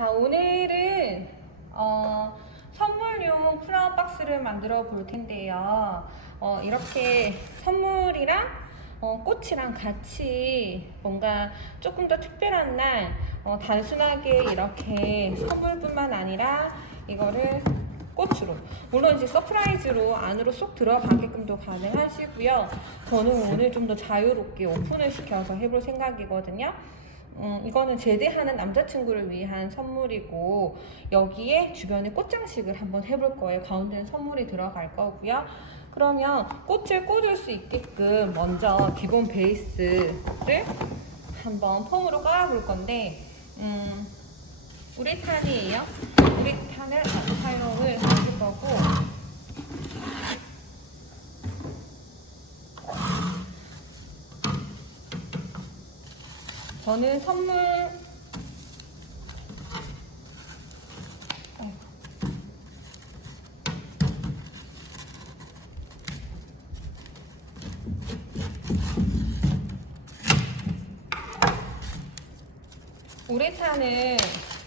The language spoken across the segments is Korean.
자, 오늘은 어, 선물용 플라워 박스를 만들어 볼 텐데요. 어, 이렇게 선물이랑 어, 꽃이랑 같이 뭔가 조금 더 특별한 날 어, 단순하게 이렇게 선물뿐만 아니라 이거를 꽃으로 물론 이제 서프라이즈로 안으로 쏙 들어가게끔도 가능하시고요. 저는 오늘 좀 더 자유롭게 오픈을 시켜서 해볼 생각이거든요. 음, 이거는 제대하는 남자친구를 위한 선물이고 여기에 주변에 꽃장식을 한번 해볼 거예요. 가운데는 선물이 들어갈 거고요. 그러면 꽃을 꽂을 수 있게끔 먼저 기본 베이스를 한번 폼으로 깔아볼 건데 음, 우레탄이에요. 우레탄을 사용을 하실 거고 저는 선물. 우레탄을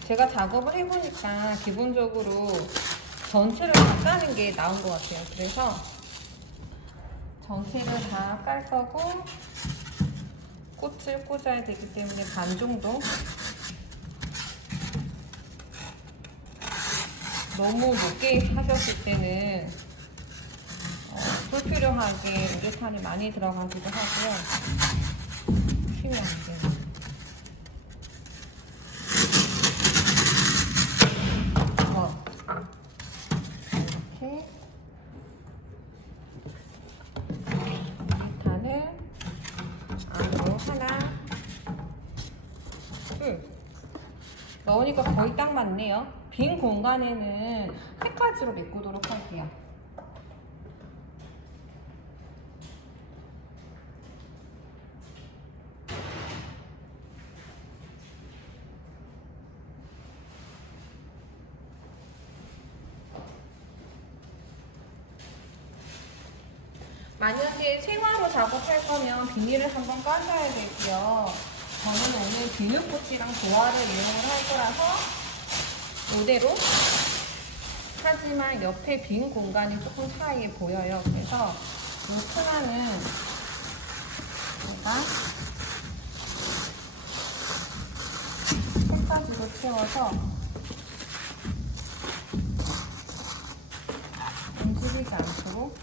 제가 작업을 해보니까 기본적으로 전체를 다 까는 게 나은 것 같아요. 그래서 전체를 다 깔 거고 꽃을 꽂아야 되기 때문에 반 정도 너무 높게 하셨을 때는 어, 불필요하게 우레탄이 많이 들어가기도 하고요. 힘이 안 돼요. 어. 이렇게 우레탄을 안으로 하나, 둘. 넣으니까 거의 딱 맞네요. 빈 공간에는 세 가지로 메꾸도록 할게요. 만약에 생화로 작업할 거면 비닐을 한번 까셔야 되고요. 비누꽃이랑 조화를 이용을 할 거라서 이대로 하지만 옆에 빈 공간이 조금 사이에 보여요. 그래서 이 크나는 제가 끝까지로 채워서 움직이지 않도록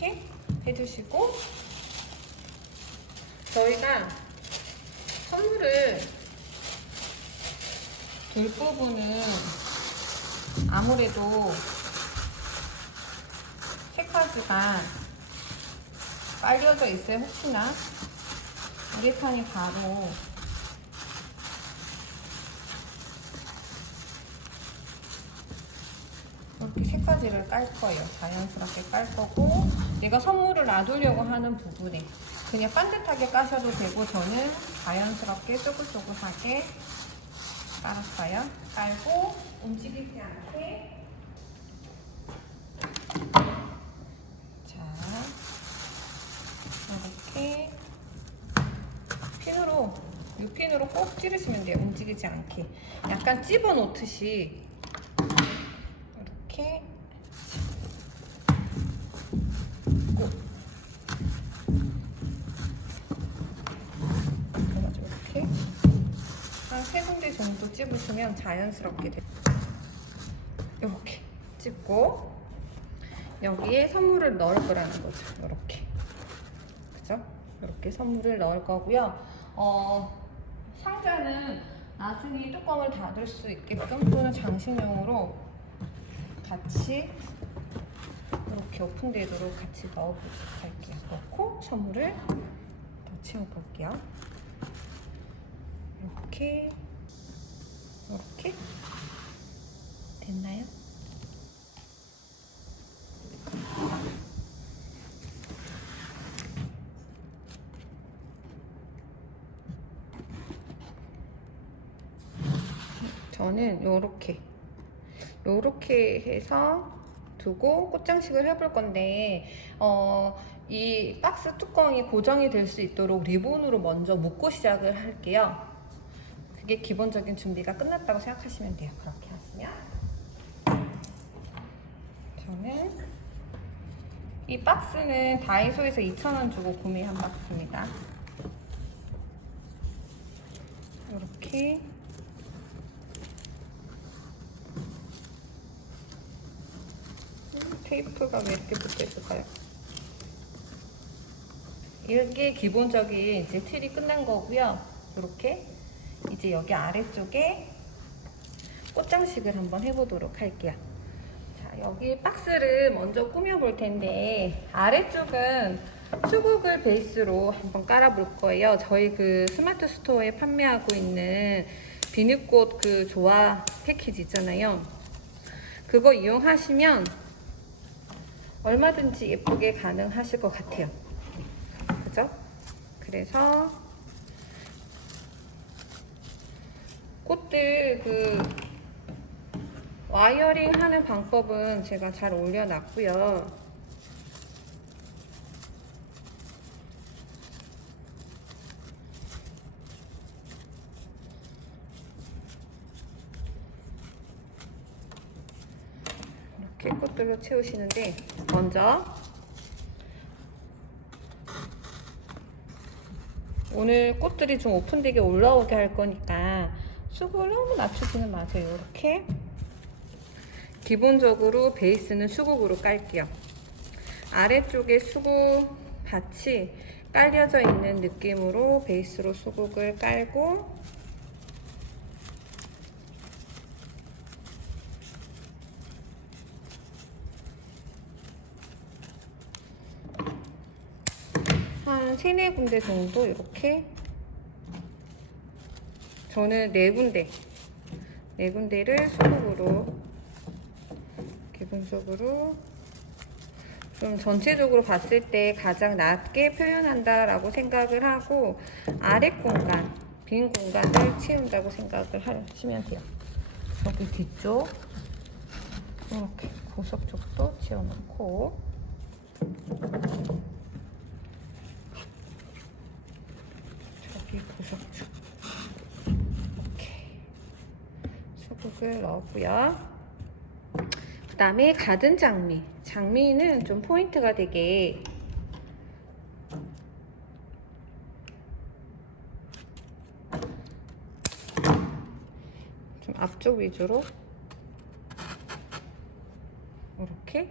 이렇게 해주시고 저희가 선물을 둘 부분은 아무래도 색카드가 빨려져 있어요 혹시나 우레탄이 바로 이렇게 색까지를 깔 거예요. 자연스럽게 깔 거고 내가 선물을 놔두려고 하는 부분에 그냥 반듯하게 까셔도 되고 저는 자연스럽게 쪼글쪼글하게 깔았어요. 깔고 움직이지 않게. 자 이렇게 핀으로 이 핀으로 꼭 찌르시면 돼요. 움직이지 않게. 약간 찝어 놓듯이 이렇게. 꼭 세 군데 정도 찝으시면 자연스럽게 돼요. 이렇게 찝고 여기에 선물을 넣을 거라는 거죠. 이렇게 그죠? 이렇게 선물을 넣을 거고요. 어, 상자는 나중에 뚜껑을 닫을 수 있게끔 또는 장식용으로 같이 이렇게 오픈되도록 같이 넣어보도록 할게요. 넣고 선물을 더 채워볼게요. 이렇게 이렇게 됐나요? 저는 요렇게 요렇게 해서 두고 꽃장식을 해볼 건데 어, 이 박스 뚜껑이 고정이 될 수 있도록 리본으로 먼저 묶고 시작을 할게요. 그게 기본적인 준비가 끝났다고 생각하시면 돼요. 그렇게 하시면 저는 이 박스는 다이소에서 2,000원 주고 구매한 박스입니다. 이렇게 테이프가 왜 이렇게 붙어 있을까요? 이게 기본적인 이제 틀이 끝난 거고요. 이렇게 이제 여기 아래쪽에 꽃장식을 한번 해보도록 할게요. 자, 여기 박스를 먼저 꾸며 볼 텐데 아래쪽은 수국을 베이스로 한번 깔아 볼 거예요. 저희 그 스마트 스토어에 판매하고 있는 비누꽃 그 조화 패키지 있잖아요. 그거 이용하시면 얼마든지 예쁘게 가능하실 것 같아요. 그죠? 그래서 꽃들 그 와이어링 하는 방법은 제가 잘 올려놨고요. 이렇게 꽃들로 채우시는데 먼저 오늘 꽃들이 좀 오픈되게 올라오게 할 거니까 수국을 너무 낮추지는 마세요. 이렇게 기본적으로 베이스는 수국으로 깔게요. 아래쪽에 수국 밭이 깔려져 있는 느낌으로 베이스로 수국을 깔고 한 세네 군데 정도 이렇게 저는 네 군데. 네 군데를 수국으로 기본적으로 좀 전체적으로 봤을 때 가장 낮게 표현한다라고 생각을 하고 아래 공간 빈 공간을 채운다고 생각을 하시면 돼요. 여기 뒤쪽 이렇게 구석 쪽도 채워놓고. 저기 구석줄 이렇게 수국을 넣었고요. 그 다음에 가든 장미. 장미는 좀 포인트가 되게 좀 앞쪽 위주로 이렇게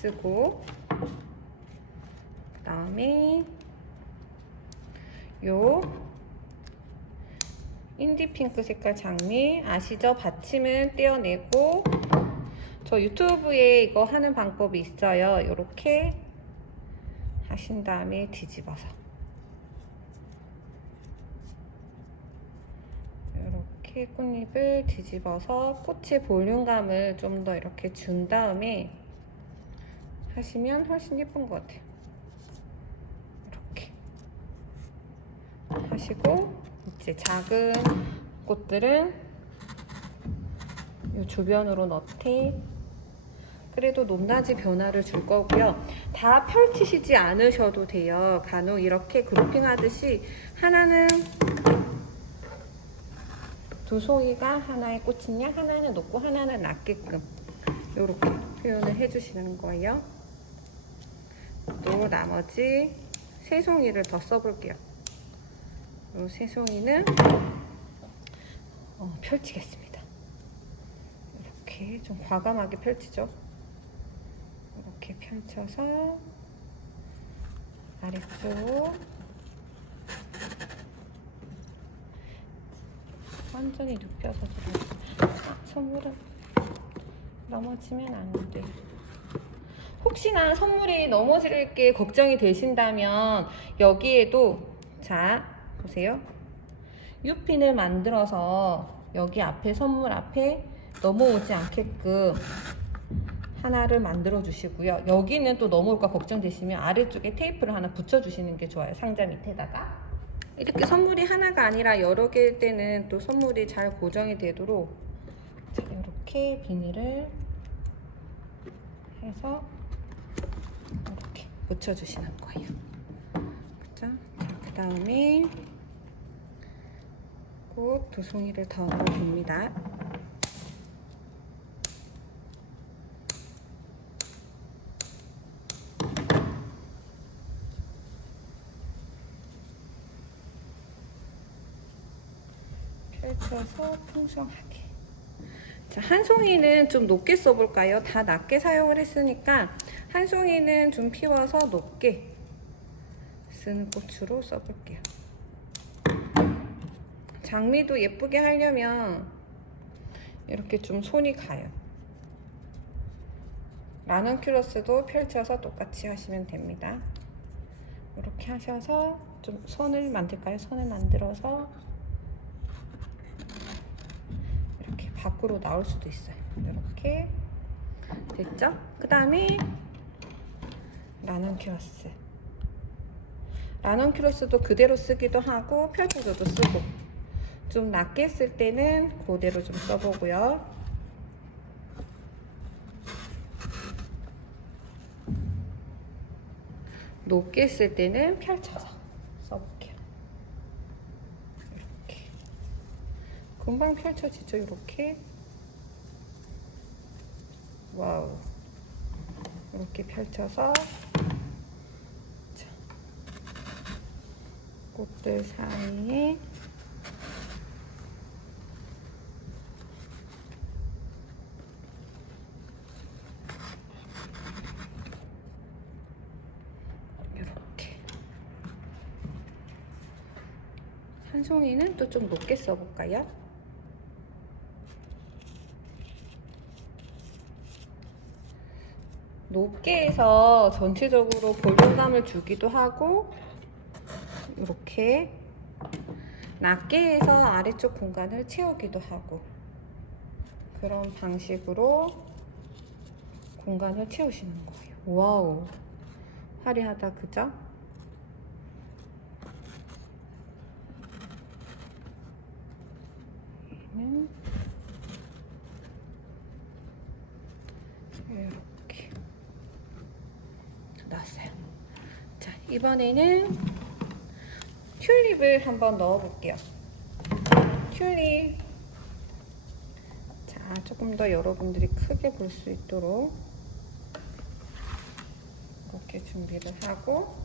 쓰고 그 다음에 요 인디 핑크 색깔 장미 아시죠? 받침은 떼어내고 저 유튜브에 이거 하는 방법이 있어요. 이렇게 하신 다음에 뒤집어서 이렇게 꽃잎을 뒤집어서 꽃의 볼륨감을 좀 더 이렇게 준 다음에 하시면 훨씬 예쁜 것 같아요. 이렇게 하시고 이제 작은 꽃들은 이 주변으로 넣되 그래도 높낮이 변화를 줄 거고요. 다 펼치시지 않으셔도 돼요. 간혹 이렇게 그룹핑 하듯이 하나는 두 송이가 하나의 꽃이냐 하나는 높고 하나는 낮게끔 이렇게 표현을 해주시는 거예요. 또 나머지 세 송이를 더 써볼게요. 이세 송이는 어, 펼치겠습니다. 이렇게 좀 과감하게 펼치죠. 이렇게 펼쳐서 아래쪽 완전히 눕혀서. 아, 선물은 넘어지면 안 돼. 혹시나 선물이 넘어질 게 걱정이 되신다면 여기에도 자 보세요. 유핀을 만들어서 여기 앞에 선물 앞에 넘어오지 않게끔 하나를 만들어 주시고요. 여기는 또 넘어올까 걱정되시면 아래쪽에 테이프를 하나 붙여 주시는 게 좋아요. 상자 밑에다가. 이렇게 선물이 하나가 아니라 여러 개일 때는 또 선물이 잘 고정이 되도록 자, 이렇게 비닐을 해서 이렇게 묻혀주시는 거예요. 그죠? 자, 그 다음에 꼭두 송이를 더 넣어줍니다. 펼쳐서 풍성하게. 자, 한 송이는 좀 높게 써볼까요? 다 낮게 사용을 했으니까 한 송이는 좀 피워서 높게 쓰는 꽃으로 써볼게요. 장미도 예쁘게 하려면 이렇게 좀 손이 가요. 라넌큐러스도 펼쳐서 똑같이 하시면 됩니다. 이렇게 하셔서 좀 선을 만들까요? 선을 만들어서 이렇게 밖으로 나올 수도 있어요. 이렇게 됐죠? 그 다음에 라넌큐러스. 라넌큐러스도 그대로 쓰기도 하고 펼쳐져도 쓰고 좀 낮게 쓸 때는 그대로 좀 써보고요. 높게 쓸 때는 펼쳐서 써볼게요. 이렇게 금방 펼쳐지죠, 이렇게. 와우. 이렇게 펼쳐서 자, 꽃들 사이에 이렇게 한 송이는 또 좀 높게 써볼까요? 높게 해서 전체적으로 볼륨감을 주기도 하고 이렇게 낮게 해서 아래쪽 공간을 채우기도 하고 그런 방식으로 공간을 채우시는 거예요. 와우. 화려하다, 그죠? 얘는 이렇게 넣었어요. 자, 이번에는 튤립을 한번 넣어볼게요. 튤립. 자, 조금 더 여러분들이 크게 볼 수 있도록 이렇게 준비를 하고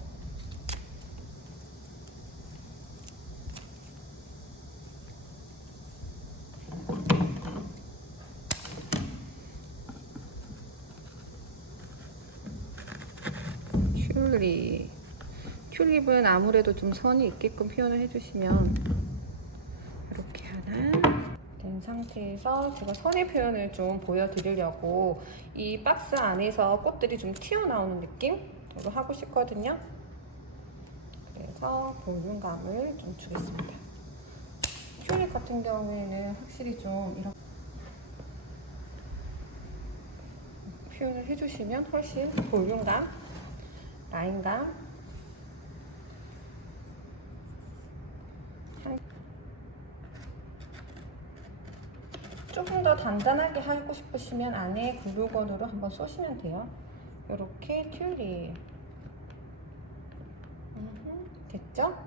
튤립 튤립은 아무래도 좀 선이 있게끔 표현을 해주시면 이렇게 하나 된 상태에서 제가 선의 표현을 좀 보여드리려고 이 박스 안에서 꽃들이 좀 튀어나오는 느낌으로 하고 싶거든요. 그래서 볼륨감을 좀 주겠습니다. 튤립 같은 경우에는 확실히 좀 이렇게 표현을 해주시면 훨씬 볼륨감, 라인감 조금 더 단단하게 하고 싶으시면 안에 글루건으로 한번 쏘시면 돼요. 이렇게 튤립. 음흠, 됐죠?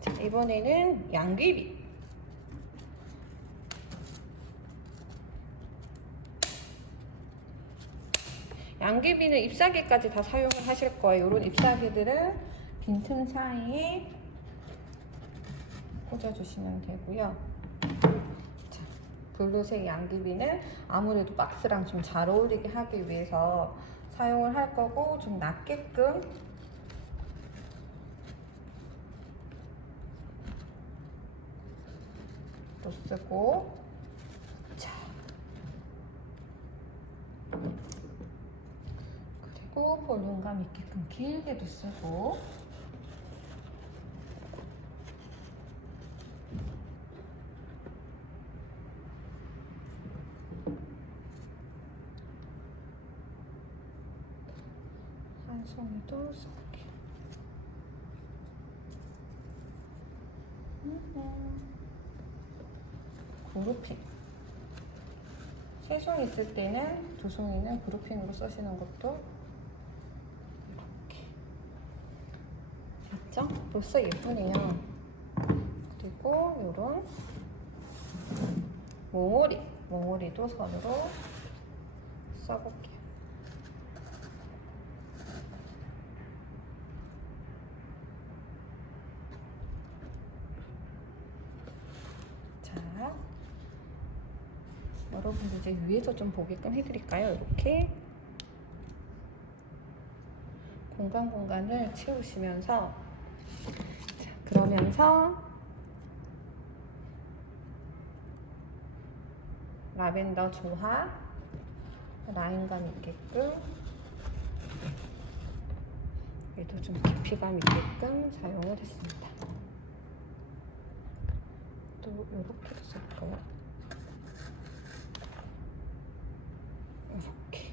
자, 이번에는 양귀비. 양귀비는 잎사귀까지 다 사용을 하실 거예요. 이런 잎사귀들은 빈틈 사이에 꽂아주시면 되고요. 자, 블루색 양귀비는 아무래도 박스랑 좀 잘 어울리게 하기 위해서 사용을 할 거고 좀 낮게끔 또 쓰고. 자. 그리고 볼륨감 있게끔 길게도 쓰고 한 송이도 쏠게. 그루핑. 세송 있을 때는 두 송이는 그룹핑으로 써시는 것도 이렇게 맞죠? 벌써 예쁘네요. 그리고 요런 몽오리 몽오리도 선으로 써볼게요. 자, 여러분들 이제 위에서 좀 보게끔 해드릴까요? 이렇게 공간 공간을 채우시면서 자, 그러면서 라벤더 조화 라인감 있게끔 얘도 좀 깊이감 있게끔 사용을 했습니다. 또 이렇게도 쓸까요? 이렇게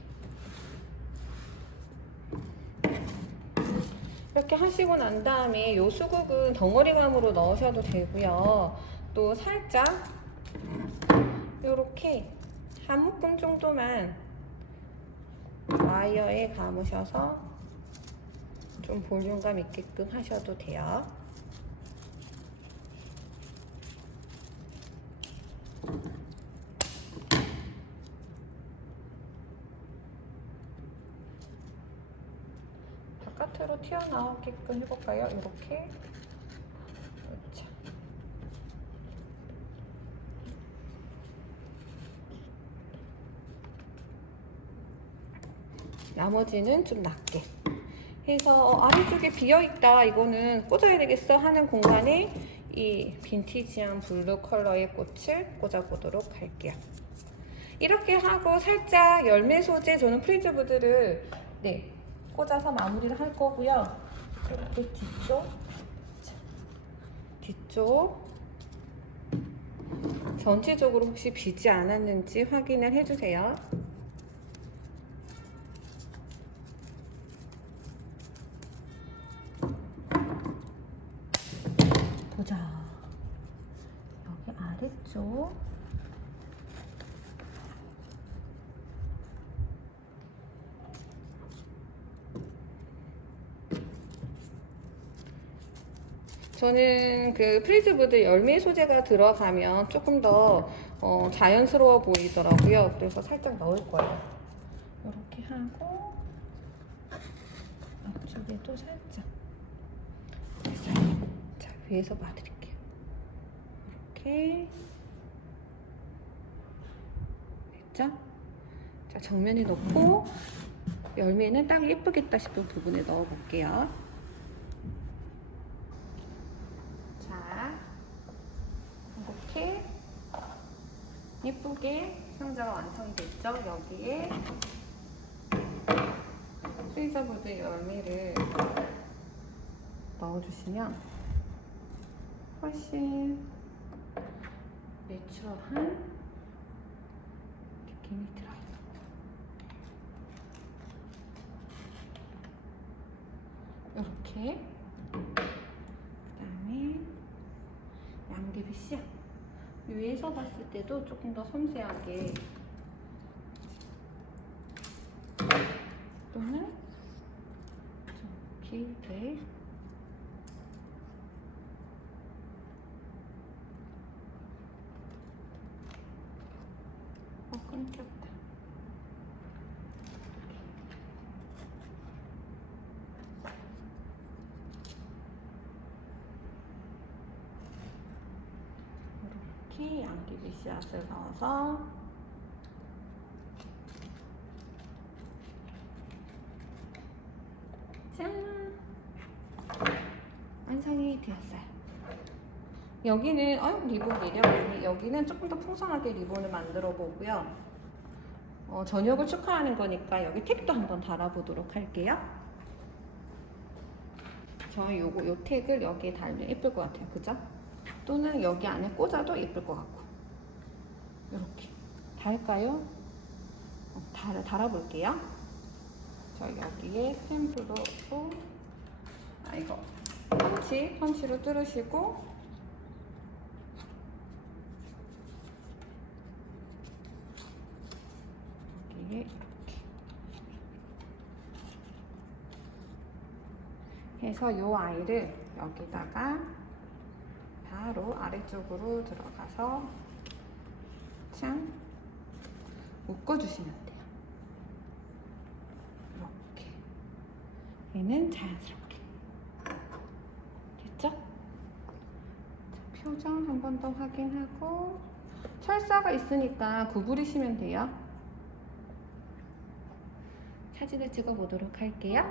이렇게 하시고 난 다음에 요 수국은 덩어리감으로 넣으셔도 되고요. 또 살짝 이렇게 한 묶음 정도만 와이어에 감으셔서 좀 볼륨감 있게끔 하셔도 돼요. 바깥으로 튀어 나오게끔 해볼까요? 이렇게. 그렇죠. 나머지는 좀 낮게 해서 어, 아래쪽에 비어있다 이거는 꽂아야 되겠어 하는 공간에 이 빈티지한 블루 컬러의 꽃을 꽂아보도록 할게요 이렇게 하고 살짝 열매 소재 저는 프리즈부드를 네 꽂아서 마무리를 할 거고요 이렇게 뒤쪽 자, 뒤쪽 전체적으로 혹시 비지 않았는지 확인을 해주세요 보자. 여기 아래쪽. 저는 그 프리즈보드 열매 소재가 들어가면 조금 더 어, 자연스러워 보이더라고요. 그래서 살짝 넣을 거예요. 이렇게 하고 앞쪽에도 살짝. 됐어요. 자, 위에서 봐드릴게요. 이렇게. 됐죠? 자, 정면에 넣고, 열매는 딱 예쁘겠다 싶은 부분에 넣어볼게요. 자, 이렇게 예쁘게 상자가 완성이 됐죠? 여기에 프리저보드 열매를 넣어주시면 훨씬 내추럴한 느낌이 들어요. 이렇게 그다음에 양귀비 씨앗 위에서 봤을 때도 조금 더 섬세하게. 또는 좀 길게. 어, 이렇게 양귀비 씨앗을 넣어서 짠! 완성이 되었어요. 여기는 어 리본이래요. 여기- 여기는 조금 더 풍성하게 리본을 만들어 보고요. 어, 저녁을 축하하는 거니까 여기 택도 한번 달아보도록 할게요. 저 요거 요 택을 여기에 달면 예쁠 것 같아요. 그죠? 또는 여기 안에 꽂아도 예쁠 것 같고. 이렇게. 달까요? 어, 달, 달아볼게요. 저 여기에 스탬프도 또 아, 이거. 펀치, 펀치로 뚫으시고. 여기에 이렇게. 해서 이 아이를 여기다가 바로 아래쪽으로 들어가서 짱 묶어주시면 돼요. 이렇게 얘는 자연스럽게 됐죠? 자, 표정 한 번 더 확인하고 철사가 있으니까 구부리시면 돼요. 사진을 찍어 보도록 할게요.